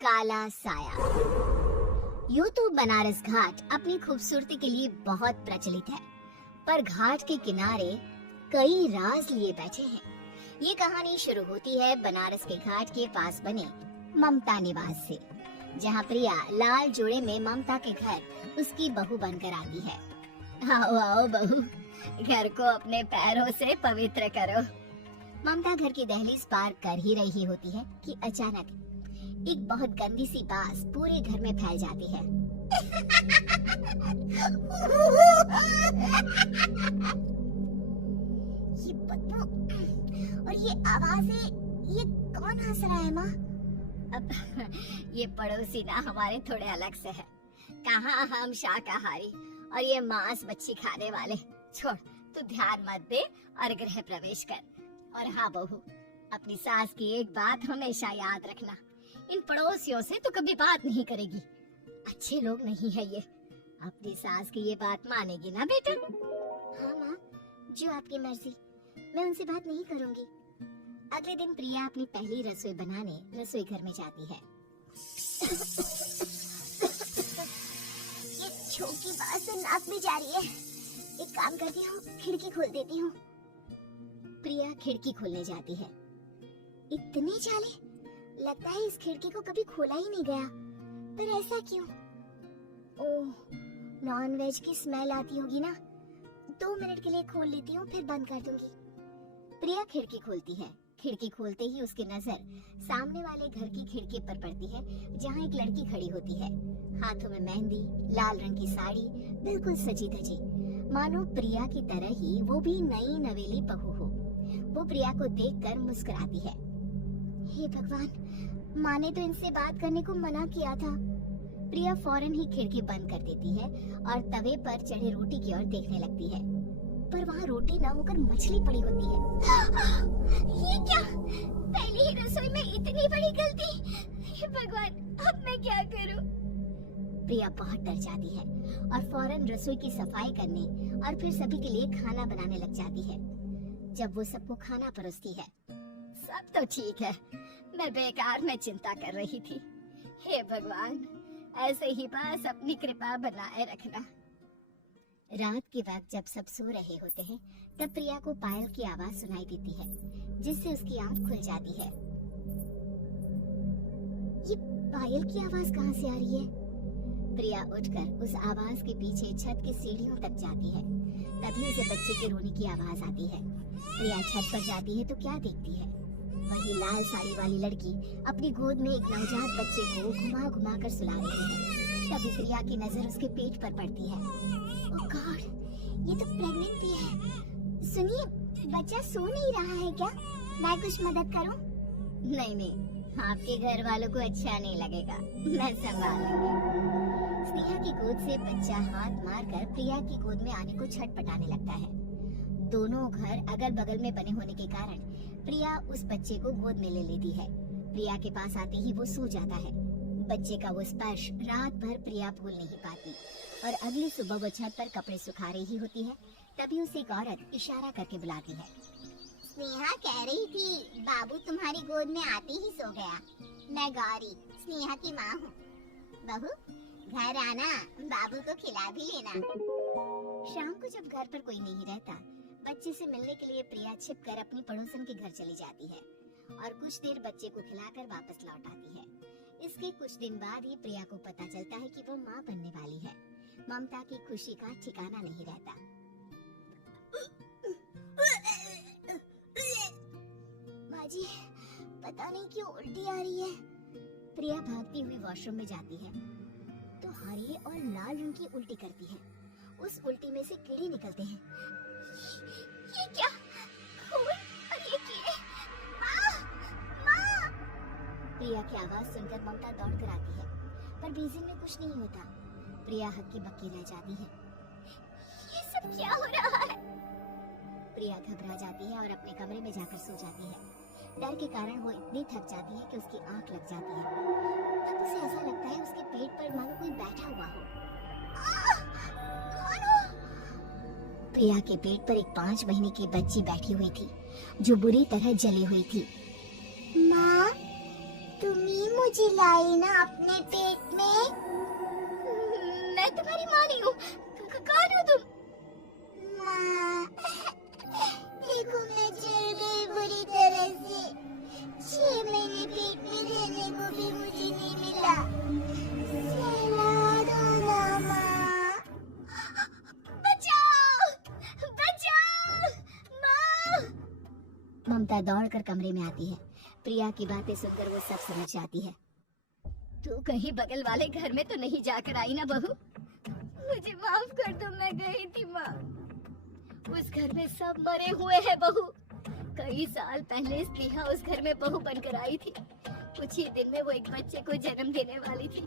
काला साया। यूं तो बनारस घाट अपनी खूबसूरती के लिए बहुत प्रचलित है, पर घाट के किनारे कई राज लिए बैठे हैं। ये कहानी शुरू होती है बनारस के घाट के पास बने ममता निवास से, जहाँ प्रिया लाल जोड़े में ममता के घर उसकी बहू बनकर आती है। आओ आओ बहू, घर को अपने पैरों से पवित्र करो। ममता घर की दहलीज पार कर ही रही होती है कि अचानक एक बहुत गंदी सी बास पूरे घर में फैल जाती है। ये बदबू और ये आवाजें, ये कौन हंस रहा है माँ? अब ये पड़ोसी ना हमारे थोड़े अलग से है। कहाँ हम शाकाहारी और ये मांस मच्छी खाने वाले। छोड़, तू ध्यान मत दे और गृह प्रवेश कर। और हाँ बहू, अपनी सास की एक बात हमेशा याद रखना, इन पड़ोसियों से तो कभी बात नहीं करेगी। अच्छे लोग नहीं है ये। अपनी सास की ये बात मानेगी ना बेटा? हाँ माँ, जो आपकी मर्जी, मैं उनसे बात नहीं करूँगी। अगले दिन प्रिया अपनी पहली रसोई बनाने रसोई घर में जाती है। ये छोटी बात से नाक में जा रही है। एक काम करती हूँ, खिड़की खोल देती हूँ। प्रिया खिड़की खोलने जाती है। इतने जाले, लगता है इस खिड़की को कभी खोला ही नहीं गया। पर ऐसा क्यों? ओह, नॉनवेज की स्मेल आती होगी ना। 2 मिनट के लिए खोल लेती हूँ, फिर बंद कर दूंगी। प्रिया खिड़की खोलती है। खिड़की खोलते ही उसकी नजर सामने वाले घर की खिड़की पर पड़ती है, जहाँ एक लड़की खड़ी होती है। हाथों में मेहंदी, लाल रंग की साड़ी, बिल्कुल सजी धजी, मानो प्रिया की तरह ही वो भी नई नवेली बहू हो। वो प्रिया को देखकर मुस्कुराती है। हे भगवान, माँ ने तो इनसे बात करने को मना किया था। प्रिया फौरन ही खिड़की बंद कर देती है और तवे पर चढ़े रोटी की ओर देखने लगती है, पर वहाँ रोटी ना होकर मछली पड़ी होती है। ये क्या? पहली ही रसोई में इतनी बड़ी गलती! हे भगवान, अब मैं क्या करूँ? प्रिया बहुत डर जाती है और फौरन रसोई की सफाई करने और फिर सभी के लिए खाना बनाने लग जाती है। जब वो सबको खाना परोसती है, सब तो ठीक है, मैं बेकार में चिंता कर रही थी। हे भगवान, ऐसे ही बस अपनी कृपा बनाए रखना। रात के वक्त जब सब सो रहे होते हैं, तब प्रिया को पायल की आवाज सुनाई देती है, जिससे उसकी आंख खुल जाती है। ये पायल की आवाज कहाँ से आ रही है? प्रिया उठकर उस आवाज के पीछे छत की सीढ़ियों तक जाती है। तभी उसे बच्चे के रोने की आवाज आती है। प्रिया छत पर जाती है तो क्या देखती है? वही लाल साड़ी वाली लड़की अपनी गोद में एक नवजात बच्चे को घुमा घुमा कर सुला रही है। तभी प्रिया की नजर उसके पेट पर पड़ती है। ओह गॉड, ये तो प्रेग्नेंट भी है। सुनिए, बच्चा सो नहीं रहा है क्या? मैं कुछ मदद करूं? नहीं, आपके घर वालों को अच्छा नहीं लगेगा, मैं संभाल लूंगी। स्नेहा की गोद से बच्चा हाथ मारकर प्रिया की गोद में आने को छटपटाने लगता है। दोनों घर अगल बगल में बने होने के कारण प्रिया उस बच्चे को गोद में ले लेती है। प्रिया के पास आते ही वो सो जाता है। बच्चे का वो स्पर्श रात भर प्रिया भूल नहीं पाती और अगली सुबह वो छत पर कपड़े सुखा रही होती है। तभी उसे एक औरत इशारा करके बुलाती है। स्नेहा कह रही थी बाबू तुम्हारी गोद में आते ही सो गया। मैं गौरी, स्नेहा की माँ हूँ। बहू, घर आना, बाबू को खिला भी लेना। शाम को जब घर पर कोई नहीं रहता, बच्चे से मिलने के लिए प्रिया छिपकर अपनी पड़ोसन के घर चली जाती है और कुछ देर बच्चे को खिलाकर वापस लौट आती है। इसके कुछ दिन बाद ही प्रिया को पता चलता है कि वो माँ बनने वाली है। ममता की खुशी का ठिकाना नहीं रहता। बाजी, पता नहीं क्यों उल्टी आ रही है। प्रिया भागती हुई वॉशरूम में जाती है तो हरे और लाल रंग की उल्टी करती है। उस उल्टी में से कीड़े निकलते हैं। ये क्या? खून और ये कीड़े! माँ! माँ! प्रिया की आवाज सुनकर ममता दौड़कर आती है, पर बेसिन में कुछ नहीं होता। प्रिया हक्की बक्की रह जाती है। ये सब क्या हो रहा है? प्रिया घबरा जाती है और अपने कमरे में जाकर सो जाती है। डर के कारण वो इतनी थक जाती है कि उसकी आंख लग जाती है। तब उसे ऐसा लगता है उसके पेट पर मानो कोई बैठा हुआ हो। कौन हो? प्रिया के पेट पर एक 5 महीने की बच्ची बैठी हुई थी, जो बुरी तरह जली हुई थी। माँ, तुम ही मुझे लाई ना अपने पेट में। मैं तुम्हारी माँ नहीं हूँ। कौन हो तुम? माँ, देखो मैं जल गई बुरी तरह से। 6 महीने पेट में रहने को भी मुझे नहीं मिला। सहला दो ना माँ। बचाओ, बचाओ, माँ। ममता दौड़कर कमरे में आती है। प्रिया की बातें सुनकर वो सब समझ जाती है। तू कहीं बगल वाले घर में तो नहीं जाकर आई ना बहू? मुझे माफ कर दो, मैं गई थी माँ। उस घर में सब मरे हुए हैं बहू। कई साल पहले स्नेहा उस घर में बहू बनकर आई थी। कुछ ही दिन में वो एक बच्चे को जन्म देने वाली थी।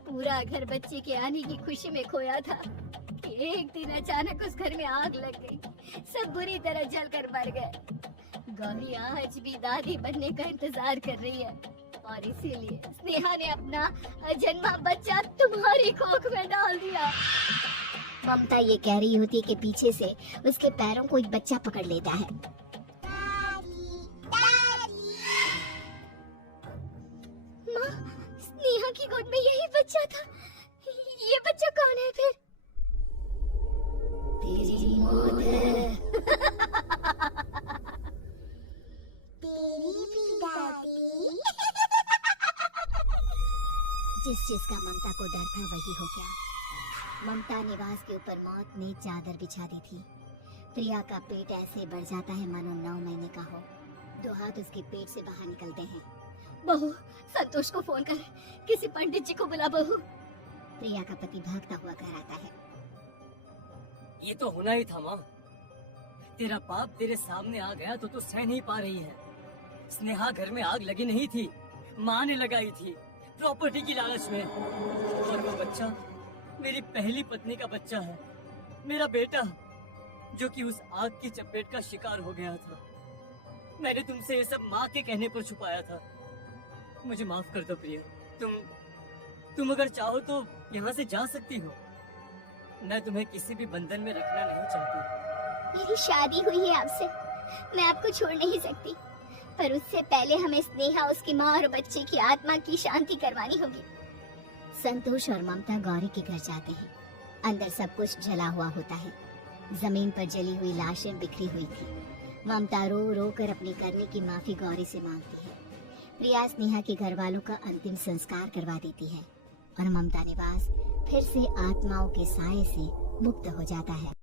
पूरा घर बच्चे के आने की खुशी में खोया था कि एक दिन अचानक उस घर में आग लग गई। सब बुरी तरह जलकर मर गए। गौरी आज भी दादी बनने का इंतजार कर रही है और इसीलिए स्नेहा ने अपना अजन्मा बच्चा तुम्हारी कोख में डाल दिया। ममता ये कह रही होती है कि पीछे से उसके पैरों को एक बच्चा पकड़ लेता है। दादी, दादी। माँ, स्नेहा की गोद में यही बच्चा था। ये बच्चा कौन है फिर? तेरी मौत है। तेरी भी दादी। जिस चीज का ममता को डर था वही हो गया। ममता निवास के ऊपर मौत ने चादर बिछा दी थी। प्रिया का पेट ऐसे बढ़ जाता है मानो 9 महीने का हो। 2 हाथ उसके पेट से बाहर निकलते हैं। बहू, संतोष को फोन कर, किसी पंडित जी को बुला बहू। प्रिया का पति भागता हुआ घर आता है। ये तो होना ही था माँ। तेरा बाप तेरे सामने आ गया तो सह नहीं पा रही है। स्नेहा घर में आग लगी नहीं थी, माँ ने लगाई थी प्रॉपर्टी की लालच में। और वो बच्चा मेरी पहली पत्नी का बच्चा है, मेरा बेटा, जो कि उस आग की चपेट का शिकार हो गया था। मैंने तुमसे ये सब माँ के कहने पर छुपाया था। मुझे माफ कर दो प्रिया। तुम अगर चाहो तो यहाँ से जा सकती हो। मैं तुम्हें किसी भी बंधन में रखना नहीं चाहती। मेरी शादी हुई है आपसे, मैं आपको छोड़ नहीं सकती, पर उससे पहले हमें स्नेहा, उसकी माँ और बच्चे की आत्मा की शांति करवानी होगी। संतोष और ममता गौरी के घर जाते हैं। अंदर सब कुछ जला हुआ होता है। जमीन पर जली हुई लाशें बिखरी हुई थी। ममता रो रो कर अपनी करने की माफी गौरी से मांगती है। प्रिया स्नेहा के घर वालों का अंतिम संस्कार करवा देती है और ममता निवास फिर से आत्माओं के साए से मुक्त हो जाता है।